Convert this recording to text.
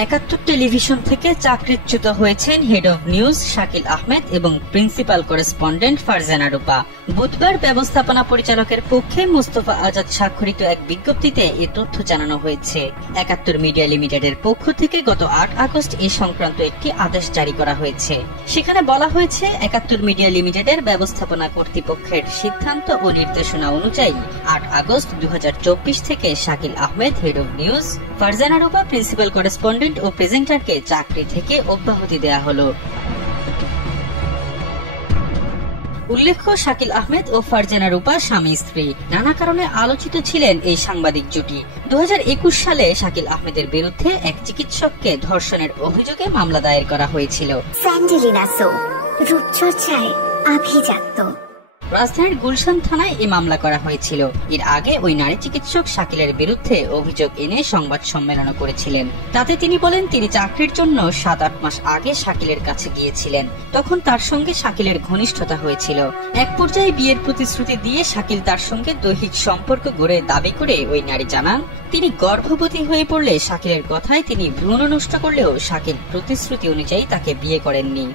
৭১ television থেকে চাকরিচ্যুত হয়েছেন head of news Shakil Ahmed এবং প্রিন্সিপাল করেসপন্ডেন্ট ফারজানা রূপা। বুধবার ব্যবস্থাপনা পরিচালকের পক্ষে মোস্তফা আজাদ স্বাক্ষরিত এক বিজ্ঞপ্তিতে এ তথ্য জানানো হয়েছে। ৭১ মিডিয়া লিমিটেডের পক্ষ থেকে গত ৮ আগস্ট এ সংক্রান্ত একটি আদেশ জারি করা হয়েছে। সেখানে বলা হয়েছে, ৭১ মিডিয়া লিমিটেডের ব্যবস্থাপনা কর্তৃপক্ষের সিদ্ধান্ত ও নির্দেশনা অনুযায়ী ৮ আগস্ট ২০২৪ থেকে Shakil Ahmed head of news, Farzana Rupa principal correspondent ও প্রেজেন্টারকে চাকরি থেকে অব্যাহতি দেয়া হলো। উল্লেখ্য, শাকিল আহমেদ ও ফারজানা রূপা স্বামী স্ত্রী। নানা কারণে আলোচিত ছিলেন এই সাংবাদিক জুটি। ২০২১ সালে শাকিল আহমেদের বিরুদ্ধে এক চিকিৎসককে ধর্ষণের অভিযোগে মামলা দায়ের করা হয়েছিল। রাজধানীর গুলশান থানায় এ মামলা করা হয়েছিল। এর আগে ওই নারী চিকিৎসক শাকিলের বিরুদ্ধে অভিযোগ এনে সংবাদ সম্মেলনও করেছিলেন। তাতে তিনি বলেন, তিনি চাকরির জন্য ৭-৮ মাস আগে শাকিলের কাছে গিয়েছিলেন। তখন তার সঙ্গে শাকিলের ঘনিষ্ঠতা হয়েছিল। এক পর্যায়ে বিয়ের প্রতিশ্রুতি দিয়ে শাকিল তার সঙ্গে দৈহিক সম্পর্ক গড়ে দাবি করে ওই নারী জানান, তিনি গর্ভবতী হয়ে পড়লে শাকিলের কথায় তিনি ভ্রূণ নষ্ট করলেও শাকিল প্রতিশ্রুতি অনুযায়ী তাকে বিয়ে করেননি।